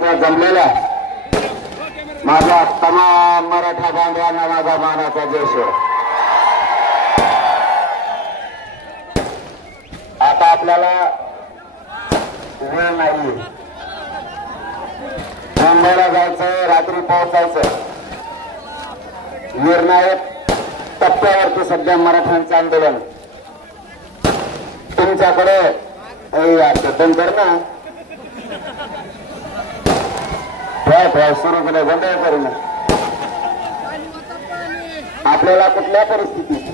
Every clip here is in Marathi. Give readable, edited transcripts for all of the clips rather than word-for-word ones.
जमलेल्या माझ्या तमाम मराठा बांधवांना माझा मानाचा जय. आता आपल्याला वेळ नाही, मुंबईला जायचं, रात्री पोहोचायचं. निर्णायक टप्प्यावरती सध्या मराठ्यांचं आंदोलन. तुमच्याकडे बंद कर ना, सुरू केलं बंद करू. आपल्याला कुठल्या परिस्थितीत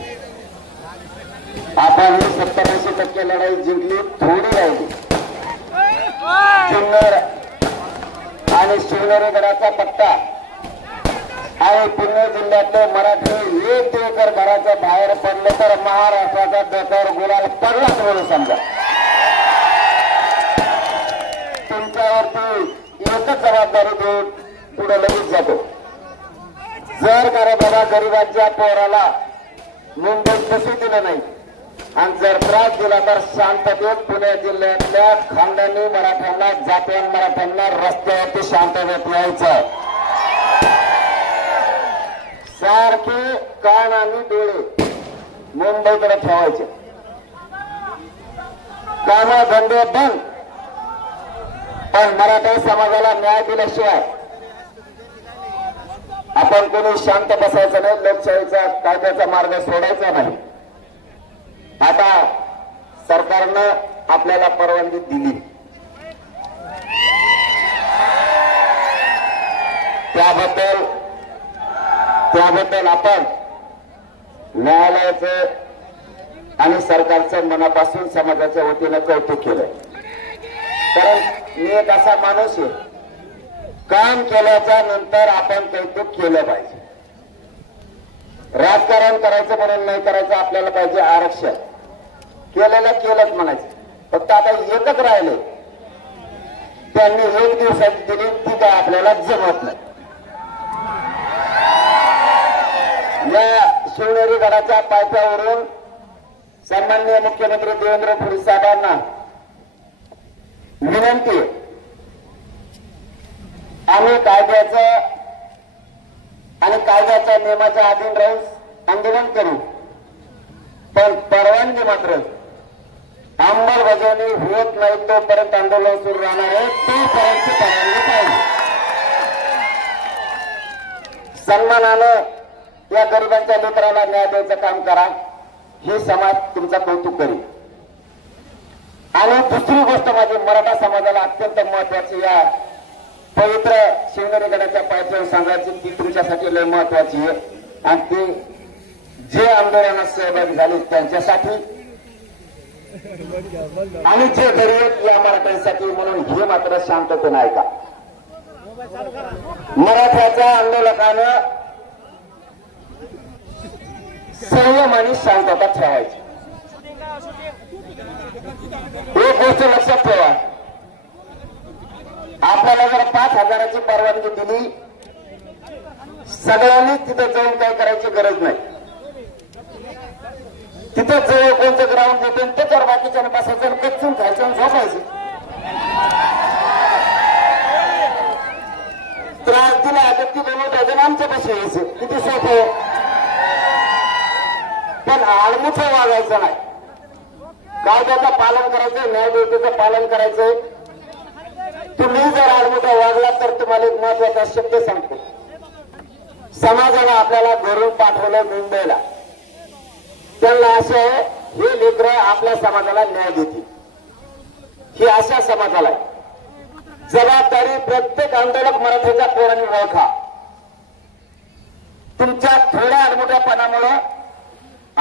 आपण 70-80% लढाई जिंकली, थोडी राहिली. जुन्नर आणि शिवनेरी गडाचा पट्टा आणि पुणे जिल्ह्यातले मराठी 1 एकर घराच्या बाहेर पडले तर महाराष्ट्राचा डोक्यावर गुलाल पडलाच म्हणून समजा. तुमच्यावरती एकच जबाबदारी देऊन पुढे लगेच जातो. जर का रे बाबा गरिबांच्या पोराला मुंबईत बसू दिलं नाही आणि जर त्रास दिला तर शांततेत पुणे जिल्ह्यातल्या खानदानी मराठ्यांना, जातीय मराठ्यांना रस्त्यावरती शांततेत यायचं. सारखे कान आणि डोळे मुंबईकडे ठेवायचे. काम धंदे बंद, पण मराठा समाजाला न्याय दिल्याशिवाय आपण कोणी शांत बसायचं नाही. लोकशाहीचा कायद्याचा मार्ग सोडायचा नाही. आता सरकारनं आपल्याला परवानगी दिली, त्याबद्दल आपण न्यायालयाचं आणि सरकारचं मनापासून समाजाच्या वतीनं कौतुक केलंय. कारण मी एक असा माणूस आहे, काम केल्याच्या नंतर आपण कौतुक केलं पाहिजे. राजकारण करायचं म्हणून नाही करायचं, आपल्याला पाहिजे आरक्षण. केलेलं केलंच म्हणायचं. फक्त आता एकच राहिले, त्यांनी 1 दिवसाची दिली ती काय आपल्याला जमत नाही. या शिवनेरी गडाच्या पायथ्यावरून सन्माननीय मुख्यमंत्री देवेंद्र फडणवीस साहेबांना विनंती, आम्ही कायद्याचं आणि कायद्याच्या नियमाच्या अधीन राहून आंदोलन करू, पण परवानगी मात्र अंमलबजावणी होत नाही तोपर्यंत आंदोलन सुरू राहणार आहे. तोपर्यंत परवानगी पाहिजे. सन्मानानं या गरिबांच्या लेकराला न्याय द्यायचं काम करा, हे समाज तुमचं कौतुक करेल. आणि दुसरी गोष्ट माझी मराठा समाजाला अत्यंत महत्वाची, या पवित्र शिवनेरी गडाच्या पायथ्यावर सांगायची, ती तुमच्यासाठी लय महत्वाची आहे. आणि ती जे आंदोलनात सहभागी झाले त्यांच्यासाठी आणि जे घरी आहेत या मराठ्यांसाठी, म्हणून हे मात्र शांततेने ऐका. मराठ्याच्या आंदोलकानं संयम आणि शांतता ठेवायची. एक गोष्ट लक्षात ठेवा, आपल्याला जर 5,000ची परवानगी दिली, सगळ्यांनी तिथे जाऊन काय करायची गरज नाही. तिथे जवळ कोणतं ग्राउंड देतो त्याच्यावर बाकीच्याने बसायचं, कच्चून खायचं आणि झोपायचं. त्रास दिला तर ती बनवतायचं आमच्या पाशी यायचं, किती सोपं. पण आडमुठं वागायचं नाही. कायद्याचं पालन करायचं, न्यायव्यवस्थेचं पालन करायचंय. तुम्ही जर आडमुठा वागला तर तुम्हाला एक महत्वाचा शब्द सांगतो. समाजाला आपल्याला घरून पाठवलं मुंबईला, त्यांना असे हे लेकरं आपल्या समाजाला न्याय देतील, ही अशा समाजाला जबाबदारी प्रत्येक आंदोलक मराठ्याच्या पोरांनी ओळखा. तुमच्या थोड्या आडमुठ्यापणामुळे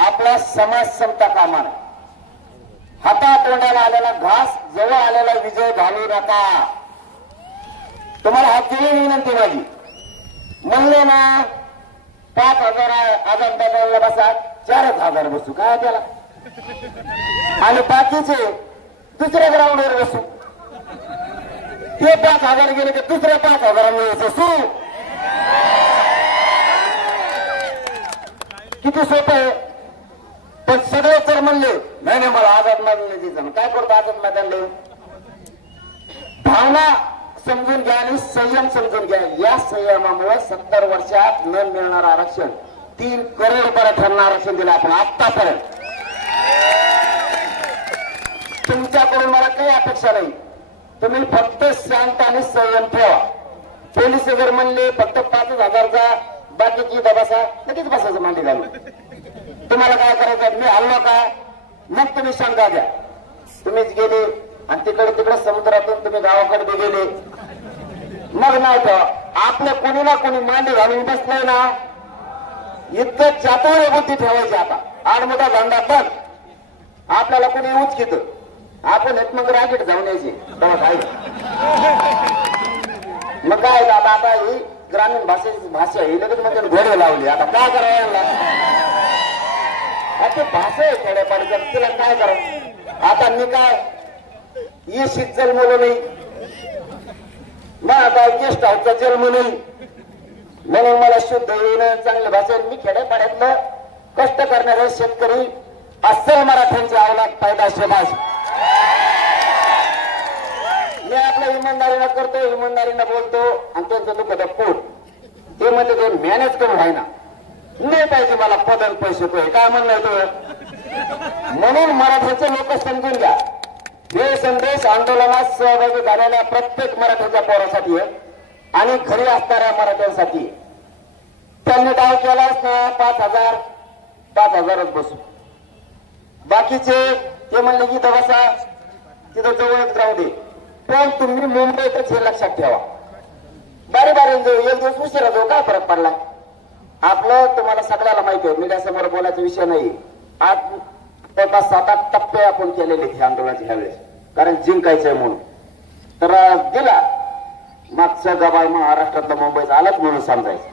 आपला समाज संपता कामा नये. हातातोंडाला आलेला घास, जवळ आलेला विजय घालू नका. तुम्हाला हात दिली विनंती माझी. म्हणले ना 5,000 आझाद बसा, 4,000 बसू काय त्याला, आणि बाकीचे दुसऱ्या ग्राउंडवर बसू. ते 5,000 गेले की दुसऱ्या 5,000 मिळायचं सुरू. किती सोपं आहे. पण सगळे तर म्हणले नाही नाही मला आझाद मैदान काय करतो आझाद मैदान भावना समजून घ्या आणि संयम समजून घ्या. या संयमामुळे 70 वर्षात न मिळणार आरक्षण 3 करोड मराठ्यांना आरक्षण दिलं आपण आतापर्यंत. तुमच्याकडून मला काही अपेक्षा नाही. तुम्ही फक्त शांत आणि संयम ठेवा. पोलीस जर म्हणले फक्त 5,000चा बाकीची दबासा लगेच बसायचं मांडी घालून. तुम्हाला काय करायचं, मी हल्लो का, मग तुम्ही शंका द्या. तुम्हीच गेले आणि तिकडे समुद्रातून तुम्ही गावाकडे बी गेले, मग नाही तर आपल्या कोणी ना कोणी मांडी घालून बसलाय ना, इतकं चातुर्य बुद्धी ठेवायची. आता आडमोठा धंदा बंद. आपल्याला कोणी उचकित आपण एक मग रागीट जाऊन यायची तेव्हा काय. मग काय दादा, आता ही ग्रामीण भाषेची भाषा ही लगेच म्हणजे घोडे लावली. आता काय करायला आता भाषा आहे खेड्यापाड्याच्या, तिला काय करावं. आता मी काय येशीत जन्मलो नाही, मग आता गेस्ट हाऊसचा जन्म नाही, म्हणून मला शुद्ध येणं चांगल्या भाषेत. मी खेड्यापाड्यातलं कष्ट करणारे शेतकरी अस्सल मराठ्यांचे अवलाद पैदा शेबाज. मी आपल्या इमानदारीनं करतो, इमानदारीनं बोलतो आणि त्यांचं दुःख पोट ते म्हणजे ते मॅनेज करून व्हायना नाही पाहिजे. मला पदन पैसे तो काय म्हणणं येतो. म्हणून मराठ्याचे लोक समजून घ्या. हे संदेश आंदोलनात सहभागी झालेल्या प्रत्येक मराठ्याच्या पोरासाठी आहे आणि घरी असणाऱ्या मराठ्यांसाठी. त्यांनी डाव केलाच ना 5,000च बसू. बाकीचे ते म्हणले की बसा तिथं जवळच राहू दे, पण तुम्ही मुंबईतच हे लक्षात ठेवा. बारी जाऊ, एक दिवस उशिरा जाऊ, काय फरक पडला. आपलं तुम्हाला सगळ्याला माहिती आहे, मीडियासमोर बोलायचा विषय नाही. आज 7-8 टप्पे आपण केलेले हे आंदोलनाचे ह्यावेळेस, कारण जिंकायचंय म्हणून. तर दिला मागचा गबाळ महाराष्ट्रातला मुंबईचा आलाच म्हणून समजायचं.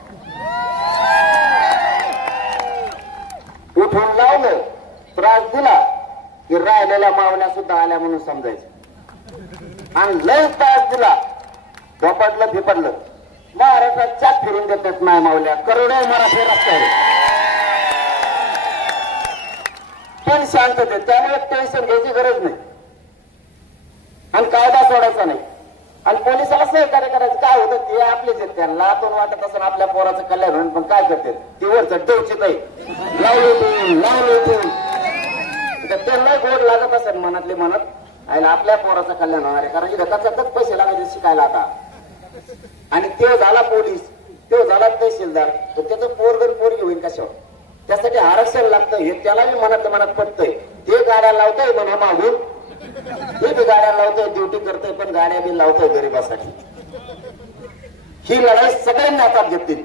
उठून लावलं, त्रास दिला की राहिलेल्या मावण्या सुद्धा आल्या म्हणून समजायचं. आणि लय त्रास दिला, झोपडलं फिपडलं, महाराष्ट्रात चाक फिरून देतात माय मावल्या. करोडो मराठी रस्त्यावर पण शांतते, त्यामुळे टेन्शन घ्यायची गरज नाही आणि कायदा सोडायचा नाही. आणि पोलिसाला सहकार्य करायचं. काय होतं ते आपलेच आहेत, त्यांना दोन वाटत असं आपल्या पोराचं कल्याण होऊन, पण काय करते ती वरचं डोची काही लावले त्यांना गोड लागत असेल मनातले मनात, आणि आपल्या पोराचं कल्याण होणार आहे. कारण की धक्काच पैसे लागायचे शिकायला आता. आणि ते झाला पोलीस, तो झाला तहसीलदार, तर त्याचं पोरगण पोरगी होईल कशावर. त्यासाठी आरक्षण लागतं हे त्याला बी मनातल्या मनात पटतंय. ते गाड्या लावतोय म्हणा मागून, हे बी गाड्या लावतोय, ड्युटी करतोय, पण गाड्या बी लावतोय गरिबासाठी. ही लढाई सगळ्यांनी हातात घेतली.